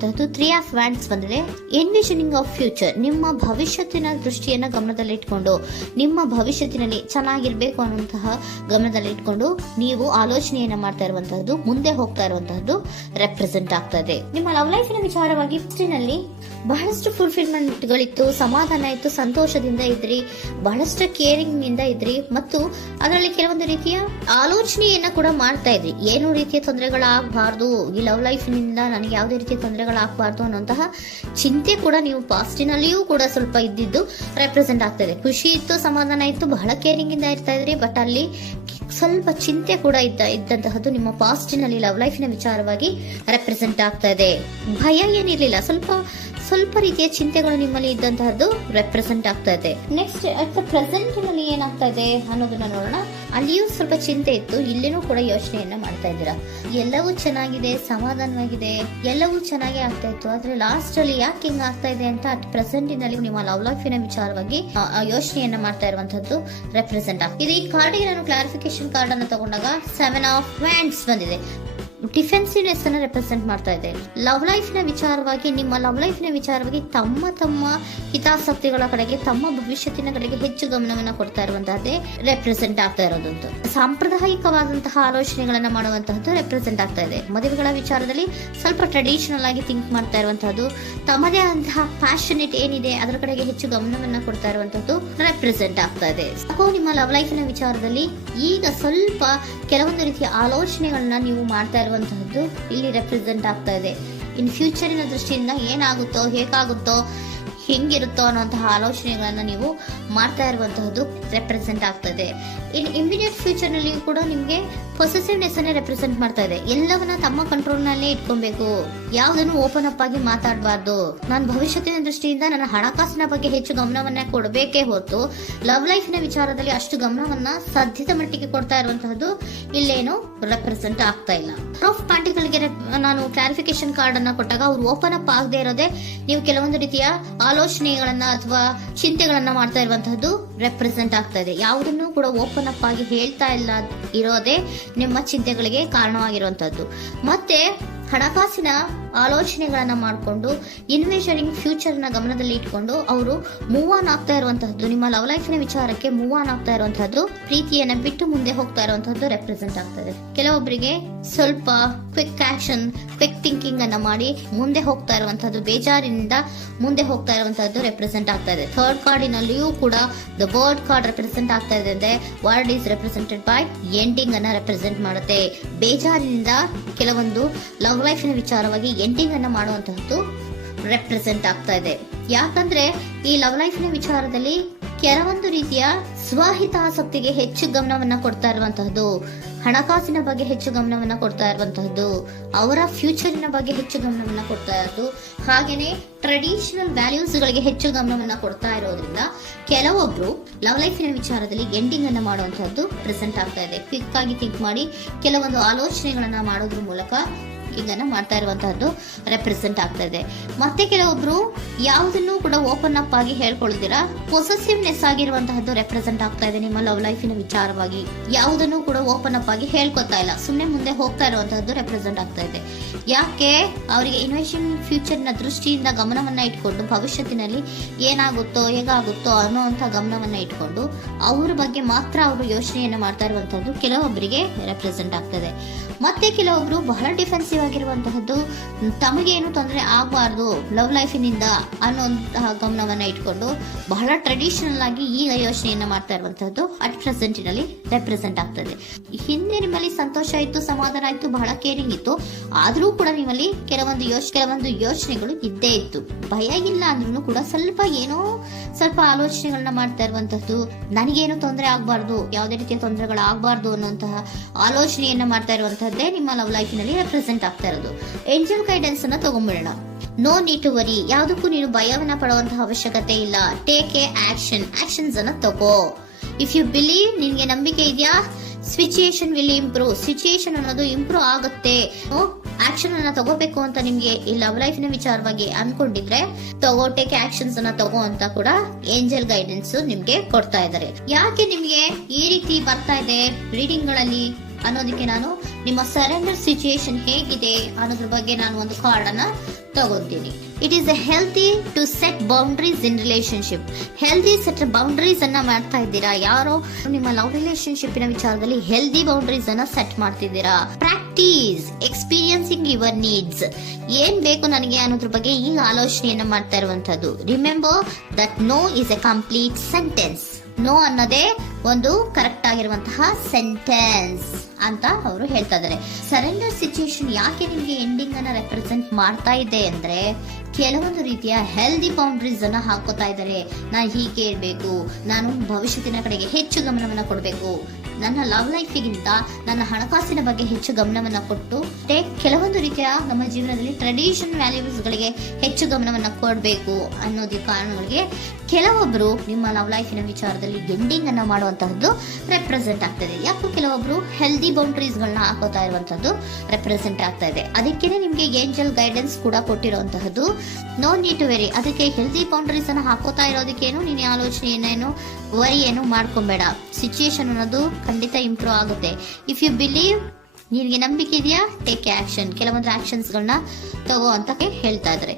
ಇರುವಂತಹದ್ದು 3 of wands ಬಂದಿದೆ. ಎನ್ವಿಷನಿಂಗ್ of future, ನಿಮ್ಮ ಭವಿಷ್ಯತ್ತಿನ ದೃಷ್ಟಿಯನ್ನ ಗಮನದಲ್ಲಿಟ್ಕೊಂಡು, ನಿಮ್ಮ ಭವಿಷ್ಯತ್ತಿನಲ್ಲಿ ಚೆನ್ನಾಗಿರ್ಬೇಕು ಅನ್ನುವಂತಹ ಗಮನದಲ್ಲಿಟ್ಕೊಂಡು ನೀವು ಆಲೋಚನೆಯನ್ನ ಮಾಡ್ತಾ ಇರುವಂತಹದ್ದು, ಮುಂದೆ ಹೋಗ್ತಾ ಇರುವಂತಹದ್ದು ರೆಪ್ರೆಸೆಂಟ್ ಆಗ್ತಾ ಇದೆ. ನಿಮ್ಮ ಲವ್ ಲೈಫಿನ ವಿಚಾರವಾಗಿ ನಲ್ಲಿ ಬಹಳಷ್ಟು ಫುಲ್ಫಿಲ್ಮೆಂಟ್ ಗಳಿತ್ತು, ಸಮಾಧಾನ ಇತ್ತು, ಸಂತೋಷದಿಂದ ಇದ್ರಿ, ಬಹಳಷ್ಟು ಕೇರಿಂಗ್ ನಿಂದ ಇದ್ರಿ, ಮತ್ತು ಅದರಲ್ಲಿ ಕೆಲವೊಂದು ರೀತಿಯ ಆಲೋಚನೆಯನ್ನ ಕೂಡ ಮಾಡ್ತಾ ಇದ್ರಿ. ಏನು ರೀತಿಯ ತೊಂದರೆಗಳಾಗಬಾರ್ದು, ಈ ಲವ್ ಲೈಫ್ ನಿಂದ ನನಗೆ ಯಾವುದೇ ರೀತಿಯ ತೊಂದರೆಗಳಾಗಬಾರ್ದು ಅನ್ನುವಂತಹ ಚಿಂತೆ ಕೂಡ ನೀವು ಪಾಸ್ಟಿನಲ್ಲಿಯೂ ಕೂಡ ಸ್ವಲ್ಪ ಇದ್ದಿದ್ದು ರೆಪ್ರೆಸೆಂಟ್ ಆಗ್ತಾ ಇದೆ. ಖುಷಿ ಇತ್ತು, ಸಮಾಧಾನ ಇತ್ತು, ಬಹಳ ಕೇರಿಂಗ್ ಇಂದ ಇರ್ತಾ ಇದ್ರಿ, ಬಟ್ ಅಲ್ಲಿ ಸ್ವಲ್ಪ ಚಿಂತೆ ಕೂಡ ಇದ್ದಂತಹದ್ದು ನಿಮ್ಮ ಪಾಸ್ಟಿನಲ್ಲಿ ಲವ್ ಲೈಫಿನ ವಿಚಾರವಾಗಿ ರೆಪ್ರೆಸೆಂಟ್ ಆಗ್ತಾ ಇದೆ. ಭಯ ಏನಿರ್ಲಿಲ್ಲ, ಸ್ವಲ್ಪ ರೀತಿಯ ಚಿಂತೆಗಳು ನಿಮ್ಮಲ್ಲಿ ಇದ್ದಂತಹದ್ದು ರೆಪ್ರೆಸೆಂಟ್ ಆಗ್ತಾ ಇದೆ. ನೆಕ್ಸ್ಟ್ ಅಟ್ ದ ಪ್ರೆಸೆಂಟ್ ನಲ್ಲಿ ಏನಾಗ್ತಾ ಇದೆ ಅನ್ನೋದನ್ನ ನೋಡೋಣ. ಅಲ್ಲಿಯೂ ಸ್ವಲ್ಪ ಚಿಂತೆ ಇತ್ತು, ಇಲ್ಲಿನೂ ಕೂಡ ಯೋಚನೆಯನ್ನ ಮಾಡ್ತಾ ಇದ್ದೀರಾ. ಎಲ್ಲವೂ ಚೆನ್ನಾಗಿದೆ, ಸಮಾಧಾನವಾಗಿದೆ, ಎಲ್ಲವೂ ಚೆನ್ನಾಗಿ ಆಗ್ತಾ ಇತ್ತು, ಆದ್ರೆ ಲಾಸ್ಟ್ ಅಲ್ಲಿ ಯಾಕೆ ಹಿಂಗ್ ಆಗ್ತಾ ಇದೆ ಅಂತ ಅಟ್ ಪ್ರೆಸೆಂಟ್ ನಲ್ಲಿ ನಿಮ್ಮ ಲವ್ ಲೈಫಿನ ವಿಚಾರವಾಗಿ ಯೋಚನೆಯನ್ನ ಮಾಡ್ತಾ ಇರುವಂತದ್ದು ರೆಪ್ರೆಸೆಂಟ್ ಆಗ್ತದೆ. ಈ ಕಾರ್ಡಿಗೆ ನಾನು ಕ್ಲಾರಿಫಿಕೇಶನ್ ಕಾರ್ಡ್ ಅನ್ನು ತಗೊಂಡಾಗ 7 ಆಫ್ ವ್ಯಾಂಡ್ಸ್ ಬಂದಿದೆ. ಡಿಫೆನ್ಸಿವ್ನೆಸ್ ಅನ್ನ ರೆಪ್ರೆಸೆಂಟ್ ಮಾಡ್ತಾ ಇದೆ. ಲವ್ ಲೈಫಿನ ವಿಚಾರವಾಗಿ, ನಿಮ್ಮ ಲವ್ ಲೈಫಿನ ವಿಚಾರವಾಗಿ ತಮ್ಮ ಹಿತಾಸಕ್ತಿಗಳ ಕಡೆಗೆ, ತಮ್ಮ ಭವಿಷ್ಯತ್ತಿನ ಕಡೆಗೆ ಹೆಚ್ಚು ಗಮನವನ್ನ ಕೊಡ್ತಾ ಇರುವಂತಹದ್ದೇ ರೆಪ್ರೆಸೆಂಟ್ ಆಗ್ತಾ ಇರೋದಂತ. ಸಾಂಪ್ರದಾಯಿಕವಾದಂತಹ ಆಲೋಚನೆಗಳನ್ನ ಮಾಡುವಂತಹದ್ದು ರೆಪ್ರೆಸೆಂಟ್ ಆಗ್ತಾ ಇದೆ. ಮದುವೆಗಳ ವಿಚಾರದಲ್ಲಿ ಸ್ವಲ್ಪ ಟ್ರೆಡಿಷನಲ್ ಆಗಿ ಥಿಂಕ್ ಮಾಡ್ತಾ ಇರುವಂತಹದ್ದು, ತಮ್ಮದೇ ಆದಂತಹ ಪ್ಯಾಷನೇಟ್ ಏನಿದೆ ಅದರ ಕಡೆಗೆ ಹೆಚ್ಚು ಗಮನವನ್ನ ಕೊಡ್ತಾ ಇರುವಂತಹದ್ದು ರೆಪ್ರೆಸೆಂಟ್ ಆಗ್ತಾ ಇದೆ. ನಿಮ್ಮ ಲವ್ ಲೈಫಿನ ವಿಚಾರದಲ್ಲಿ ಈಗ ಸ್ವಲ್ಪ ಕೆಲವೊಂದು ರೀತಿಯ ಆಲೋಚನೆಗಳನ್ನ ನೀವು ಮಾಡ್ತಾ ಇರುವಂತಹದ್ದು ಇಲ್ಲಿ ರೆಪ್ರೆಸೆಂಟ್ ಆಗ್ತಾ ಇದೆ. ಇನ್ ಫ್ಯೂಚರಿನ ದೃಷ್ಟಿಯಿಂದ ಏನಾಗುತ್ತೋ, ಹೇಗಾಗುತ್ತೋ, ಹೆಂಗಿರುತ್ತೋ ಅನ್ನುವಂತಹ ಆಲೋಚನೆಗಳನ್ನ ನೀವು ಮಾಡ್ತಾ ಇರುವಂತಹದ್ದು ರೆಪ್ರೆಸೆಂಟ್ ಆಗ್ತದೆ. ಇನ್ ಇಮಿಡಿಯೇಟ್ ಫ್ಯೂಚರ್ ನಲ್ಲಿ ಕೂಡ ನಿಮ್ಗೆ ಪೊಸೆಸಿವ್ನೆಸ್ ಅನ್ನ ರೆಪ್ರೆಸೆಂಟ್ ಮಾಡ್ತಾ ಇದೆ. ಎಲ್ಲವನ್ನ ತಮ್ಮ ಕಂಟ್ರೋಲ್ ನಲ್ಲೇ ಇಟ್ಕೊಬೇಕು, ಯಾವುದನ್ನು ಓಪನ್ ಅಪ್ ಆಗಿ ಮಾತಾಡಬಾರ್ದು. ನಾನು ಭವಿಷ್ಯತ್ತಿನ ದೃಷ್ಟಿಯಿಂದ ನನ್ನ ಹಣಕಾಸಿನ ಬಗ್ಗೆ ಹೆಚ್ಚು ಗಮನವನ್ನ ಕೊಡಬೇಕೇ ಹೊರತು ಲವ್ ಲೈಫಿನ ವಿಚಾರದಲ್ಲಿ ಅಷ್ಟು ಗಮನವನ್ನ ಸಾಧ್ಯದ ಮಟ್ಟಿಗೆ ಕೊಡ್ತಾ ಇರುವಂತಹದ್ದು ಇಲ್ಲೇನು ರೆಪ್ರೆಸೆಂಟ್ ಆಗ್ತಾ ಇಲ್ಲ. ಆಫ್ ಪ್ಯಾಂಟಿಗಳಿಗೆ ನಾನು ಕ್ಲಾರಿಫಿಕೇಶನ್ ಕಾರ್ಡ್ ಅನ್ನ ಕೊಟ್ಟಾಗ ಅವ್ರು ಓಪನ್ ಅಪ್ ಆಗದೆ ಇರೋದೇ ನೀವು ಕೆಲವೊಂದು ರೀತಿಯ ಆಲೋಚನೆಗಳನ್ನ ಅಥವಾ ಚಿಂತೆಗಳನ್ನ ಮಾಡ್ತಾ ಇರುವಂತಹದ್ದು ರೆಪ್ರೆಸೆಂಟ್ ಆಗ್ತಾ ಇದೆ. ಯಾವುದನ್ನು ಕೂಡ ಓಪನ್ ಅಪ್ ಆಗಿ ಹೇಳ್ತಾ ಇಲ್ಲ ಇರೋದೇ ನಿಮ್ಮ ಚಿಂತೆಗಳಿಗೆ ಕಾರಣವಾಗಿರುವಂತಹದ್ದು. ಮತ್ತೆ ಹಣಕಾಸಿನ ಆಲೋಚನೆಗಳನ್ನ ಮಾಡಿಕೊಂಡು ಇನ್ವೆಸ್ಟಿಂಗ್ ಫ್ಯೂಚರ್ ನ ಗಮನದಲ್ಲಿ ಇಟ್ಕೊಂಡು ಅವರು ಮೂವ್ ಆನ್ ಆಗ್ತಾ ಇರುವಂತಹದ್ದು, ನಿಮ್ಮ ಲವ್ ಲೈಫಿನ ವಿಚಾರಕ್ಕೆ ಮೂವ್ ಆನ್ ಆಗ್ತಾ ಇರುವಂತಹದ್ದು, ಪ್ರೀತಿಯನ್ನ ಬಿಟ್ಟು ಮುಂದೆ ಹೋಗ್ತಾ ಇರುವಂತಹದ್ದು ರೆಪ್ರೆಸೆಂಟ್ ಆಗ್ತದೆ. ಕೆಲವೊಬ್ಬರಿಗೆ ಸ್ವಲ್ಪ ಕ್ವಿಕ್ ಆಕ್ಷನ್, ಕ್ವಿಕ್ ಥಿಂಕಿಂಗ್ ಅನ್ನ ಮಾಡಿ ಮುಂದೆ ಹೋಗ್ತಾ ಇರುವಂತಹದ್ದು, ಬೇಜಾರಿನಿಂದ ಮುಂದೆ ಹೋಗ್ತಾ ಇರುವಂತಹದ್ದು ರೆಪ್ರೆಸೆಂಟ್ ಆಗ್ತಾ ಇದೆ. ಥರ್ಡ್ ಕಾರ್ಡಿನಲ್ಲಿಯೂ ಕೂಡ ದ ವರ್ಡ್ ಕಾರ್ಡ್ ರೆಪ್ರೆಸೆಂಟ್ ಆಗ್ತಾ ಇದೆ. ಅಂದ್ರೆ word is represented by ending ಅನ್ನ ರೆಪ್ರೆಸೆಂಟ್ ಮಾಡುತ್ತೆ. ಬೇಜಾರಿನಿಂದ ಕೆಲವೊಂದು ಲವ್ ಲೈಫಿನ ವಿಚಾರವಾಗಿ ಎಂಡಿಂಗ್ ಅನ್ನ ಮಾಡುವಂತಹದ್ದು ರೆಪ್ರೆಸೆಂಟ್ ಆಗ್ತಾ ಇದೆ. ಯಾಕಂದ್ರೆ ಈ ಲವ್ ಲೈಫಿನ ವಿಚಾರದಲ್ಲಿ ಕೆಲವೊಂದು ರೀತಿಯ ಸ್ವಹಿತಾಸಕ್ತಿಗೆ ಹೆಚ್ಚು ಗಮನವನ್ನ ಕೊಡ್ತಾ ಇರುವಂತಹದ್ದು, ಹಣಕಾಸಿನ ಬಗ್ಗೆ ಹೆಚ್ಚು ಗಮನವನ್ನ ಕೊಡ್ತಾ ಇರುವಂತಹದ್ದು, ಅವರ ಫ್ಯೂಚರಿನ ಬಗ್ಗೆ ಹೆಚ್ಚು ಗಮನವನ್ನ ಕೊಡ್ತಾ ಇರೋದು, ಹಾಗೇನೆ ಟ್ರೆಡಿಷನಲ್ ವ್ಯಾಲ್ಯೂಸ್ ಗಳಿಗೆ ಹೆಚ್ಚು ಗಮನವನ್ನ ಕೊಡ್ತಾ ಇರೋದ್ರಿಂದ ಕೆಲವೊಬ್ರು ಲವ್ ಲೈಫಿನ ವಿಚಾರದಲ್ಲಿ ಎಂಡಿಂಗ್ ಅನ್ನ ಮಾಡುವಂತಹದ್ದು ಪ್ರೆಸೆಂಟ್ ಆಗ್ತಾ ಇದೆ. ಕ್ವಿಕ್ ಆಗಿ ಥಿಂಕ್ ಮಾಡಿ ಕೆಲವೊಂದು ಆಲೋಚನೆಗಳನ್ನ ಮಾಡೋದ್ರ ಮೂಲಕ ಇದನ್ನ ಮಾಡ್ತಾ ಇರುವಂತಹದ್ದು ರೆಪ್ರೆಸೆಂಟ್ ಆಗ್ತಾ ಇದೆ. ಮತ್ತೆ ಕೆಲವೊಬ್ರು ಯಾವುದನ್ನು ಕೂಡ ಓಪನ್ ಅಪ್ ಆಗಿ ಹೇಳ್ಕೊಳ್ದಿರಾ ಪೊಸೆಸಿವ್ನೆಸ್ ಆಗಿರುವಂತಹದ್ದು ರೆಪ್ರೆಸೆಂಟ್ ಆಗ್ತಾ ಇದೆ. ನಿಮ್ಮ ಲವ್ ಲೈಫಿನ ವಿಚಾರವಾಗಿ ಯಾವುದನ್ನು ಕೂಡ ಓಪನ್ ಅಪ್ ಆಗಿ ಹೇಳ್ಕೊತಾ ಇಲ್ಲ, ಸುಮ್ಮನೆ ಮುಂದೆ ಹೋಗ್ತಾ ಇರುವಂತಹದ್ದು ರೆಪ್ರೆಸೆಂಟ್ ಆಗ್ತಾ ಇದೆ. ಯಾಕೆ ಅವರಿಗೆ ಇನ್ವೆಸ್ಟಿಂಗ್ ಫ್ಯೂಚರ್ ನ ದೃಷ್ಟಿಯಿಂದ ಗಮನವನ್ನ ಇಟ್ಕೊಂಡು ಭವಿಷ್ಯತ್ತಿನಲ್ಲಿ ಏನಾಗುತ್ತೋ, ಹೇಗಾಗುತ್ತೋ ಅನ್ನೋಂಥ ಗಮನವನ್ನ ಇಟ್ಕೊಂಡು ಅವ್ರ ಬಗ್ಗೆ ಮಾತ್ರ ಅವರು ಯೋಚನೆಯನ್ನ ಮಾಡ್ತಾ ಇರುವಂತಹದ್ದು ಕೆಲವೊಬ್ಬರಿಗೆ ರೆಪ್ರೆಸೆಂಟ್ ಆಗ್ತದೆ. ಮತ್ತೆ ಕೆಲವೊಬ್ರು ಬಹಳ ಡಿಫೆನ್ಸಿವ್ ಆಗಿರುವಂತಹದ್ದು, ತಮಗೇನು ತೊಂದರೆ ಆಗಬಾರ್ದು ಲವ್ ಲೈಫಿನಿಂದ ಅನ್ನುವಂತಹ ಗಮನವನ್ನ ಇಟ್ಕೊಂಡು ಬಹಳ ಟ್ರೆಡಿಷನಲ್ ಆಗಿ ಈಗ ಯೋಚನೆಯನ್ನ ಮಾಡ್ತಾ ಇರುವಂತಹದ್ದು ಅಟ್ ಪ್ರೆಸೆಂಟ್ ನಲ್ಲಿ ರೆಪ್ರೆಸೆಂಟ್ ಆಗ್ತದೆ. ಹಿಂದೆ ನಿಮ್ಮಲ್ಲಿ ಸಂತೋಷ ಇತ್ತು, ಸಮಾಧಾನ ಇತ್ತು, ಬಹಳ ಕೇರಿಂಗ್ ಇತ್ತು, ಆದ್ರೂ ಕೂಡ ನಿಮ್ಮಲ್ಲಿ ಕೆಲವೊಂದು ಯೋಚನೆಗಳು ಇದ್ದೇ ಇತ್ತು. ಭಯ ಇಲ್ಲ ಅಂದ್ರೂ ಕೂಡ ಸ್ವಲ್ಪ ಆಲೋಚನೆಗಳನ್ನ ಮಾಡ್ತಾ ಇರುವಂತಹದ್ದು, ನನಗೇನು ತೊಂದರೆ ಆಗಬಾರ್ದು, ಯಾವುದೇ ರೀತಿಯ ತೊಂದರೆಗಳು ಆಗಬಾರ್ದು ಅನ್ನುವಂತಹ ಆಲೋಚನೆಯನ್ನ ಮಾಡ್ತಾ ಇರುವಂತಹದ್ದೇ ನಿಮ್ಮ ಲವ್ ಲೈಫ್ ನಲ್ಲಿ ರೆಪ್ರೆಸೆಂಟ್ ಆಗ್ತಾ ಇರೋದು. ಏಂಜಲ್ ಗೈಡೆನ್ಸ್ ಅನ್ನ ತಗೊಂಡ್ಬಿಡೋಣ. ನೋ ನೀಡ್ ಟು ವರಿ, ಯಾವುದಕ್ಕೂ ನೀನು ಭಯವನ್ನ ಪಡುವಂತಹ ಅವಶ್ಯಕತೆ ಇಲ್ಲ. ಟೇಕ್ ಎ ಆಕ್ಷನ್ಸ್ ಅನ್ನ ತಗೋ. ಇಫ್ ಯು ಬಿಲೀವ್, ನಿನ್ಗೆ ನಂಬಿಕೆ ಇದೆಯಾ, ಸಿಚುಯೇಷನ್ ವಿಲ್ ಇಂಪ್ರೂವ್, ಸಿಚುಯೇಷನ್ ಅನ್ನೋದು ಇಂಪ್ರೂವ್ ಆಗುತ್ತೆ. ಆಕ್ಷನ್ ಅನ್ನ ತಗೋಬೇಕು ಅಂತ ನಿಮ್ಗೆ ಈ ಲವ್ ಲೈಫ್ ನ ವಿಚಾರವಾಗಿ ಅನ್ಕೊಂಡಿದ್ರೆ ಟೇಕ್ ಆಕ್ಷನ್ಸ್ ಅನ್ನ ತಗೋ ಅಂತ ಕೂಡ ಏಂಜಲ್ ಗೈಡೆನ್ಸ್ ನಿಮ್ಗೆ ಕೊಡ್ತಾ ಇದ್ದಾರೆ. ಯಾಕೆ ನಿಮ್ಗೆ ಈ ರೀತಿ ಬರ್ತಾ ಇದೆ ರೀಡಿಂಗ್ ಗಳಲ್ಲಿ ಅನ್ನೋದಕ್ಕೆ ನಾನು ನಿಮ್ಮ ಸರೆಂಡರ್ ಸಿಚುಯೇಷನ್ ಹೇಗಿದೆ ಅನ್ನೋದ್ರ ಬಗ್ಗೆ ನಾನು ಒಂದು ಕಾರ್ಡ್ ಅನ್ನ ತಗೋತೀನಿ. It is a healthy to set boundaries in relationship. Healthy set boundaries ಅನ್ನ ಮಾಡ್ತಾ ಇದ್ದೀರಾ? ಯಾರೋ ನಿಮ್ಮ ಲವ್ ರಿಲೇಶನ್ಶಿಪ್ ನ ವಿಚಾರದಲ್ಲಿ ಹೆಲ್ದಿ ಬೌಂಡ್ರೀಸ್ ಅನ್ನ ಸೆಟ್ ಮಾಡ್ತಿದ್ದೀರಾ? Practice experiencing your needs. ಏನ್ ಬೇಕು ನನಗೆ ಅನ್ನೋದ್ರ ಬಗ್ಗೆ ಈಗ ಆಲೋಚನೆಯನ್ನ ಮಾಡ್ತಾ ಇರುವಂತದ್ದು. Remember that no is a complete sentence. No ಅನ್ನೋದೇ ಒಂದು ಕರೆಕ್ಟ್ ಆಗಿರುವಂತಹ ಸೆಂಟೆನ್ಸ್ ಅಂತ ಅವರು ಹೇಳ್ತಾ ಇದ್ದಾರೆ. ಸರೆಂಡರ್ ಸಿಚುಯೇಷನ್ ಯಾಕೆ ನಿಮ್ಗೆ ಎಂಡಿಂಗ್ ಅನ್ನ ರೆಪ್ರೆಸೆಂಟ್ ಮಾಡ್ತಾ ಇದೆ ಅಂದ್ರೆ, ಕೆಲವೊಂದು ರೀತಿಯ ಹೆಲ್ದಿ ಬೌಂಡ್ರೀಸ್ ಅನ್ನ ಹಾಕೋತಾ ಇದ್ದಾರೆ. ನಾನು ಹೀಗೆ ಇರಬೇಕು, ನಾನು ಭವಿಷ್ಯತ್ತಿನ ಕಡೆಗೆ ಹೆಚ್ಚು ಗಮನವನ್ನ ಕೊಡಬೇಕು, ನನ್ನ ಲವ್ ಲೈಫಿಗಿಂತ ನನ್ನ ಹಣಕಾಸಿನ ಬಗ್ಗೆ ಹೆಚ್ಚು ಗಮನವನ್ನ ಕೊಟ್ಟು ಕೆಲವೊಂದು ರೀತಿಯ ನಮ್ಮ ಜೀವನದಲ್ಲಿ ಟ್ರೆಡಿಷನ್ ವ್ಯಾಲ್ಯೂಸ್ ಗಳಿಗೆ ಹೆಚ್ಚು ಗಮನವನ್ನ ಕೊಡಬೇಕು ಅನ್ನೋದು ಕಾರಣಗಳಿಗೆ ಕೆಲವೊಬ್ರು ನಿಮ್ಮ ಲವ್ ಲೈಫಿನ ವಿಚಾರದಲ್ಲಿ ಎಂಡಿಂಗ್ ಅನ್ನ ಮಾಡುವಂತಹದ್ದು ರೆಪ್ರೆಸೆಂಟ್ ಆಗ್ತದೆ. ಯಾಕೋ ಕೆಲವೊಬ್ರು ಹೆಲ್ದಿ ಬೌಂಡ್ರೀಸ್ ಗಳನ್ನ ಹಾಕೋತಾ ಇರುವಂತಹದ್ದು ರೆಪ್ರೆಸೆಂಟ್ ಆಗ್ತಾ ಇದೆ. ಅದಕ್ಕೇನೆ ನಿಮ್ಗೆ ಏಂಜಲ್ ಗೈಡೆನ್ಸ್ ಕೂಡ ಕೊಟ್ಟಿರುವಂತಹದ್ದು. No need to worry. ಅದಕ್ಕೆ ಹೆಲ್ದಿ ಬೌಂಡ್ರೀಸ್ ಅನ್ನ ಹಾಕೋತಾ ಇರೋದಕ್ಕೇನು ನೀನು ಆಲೋಚನೆಯನ್ನೇನು ವರಿ ಏನು ಮಾಡ್ಕೊಂಬೇಡ. ಸಿಚುಯೇಷನ್ ಅನ್ನೋದು ಖಂಡಿತ ಇಂಪ್ರೂವ್ ಆಗುತ್ತೆ. ಇಫ್ ಯು ಬಿಲೀವ್, ನಿನಗೆ ನಂಬಿಕೆ ಇದೆಯಾ, ಟೇಕ್ ಆಕ್ಷನ್. ಕೆಲವೊಂದು ಆಕ್ಷನ್ಸ್ ಗಳನ್ನ ತಗೋ ಅಂತ ಹೇಳ್ತಾ ಇದ್ದಾರೆ.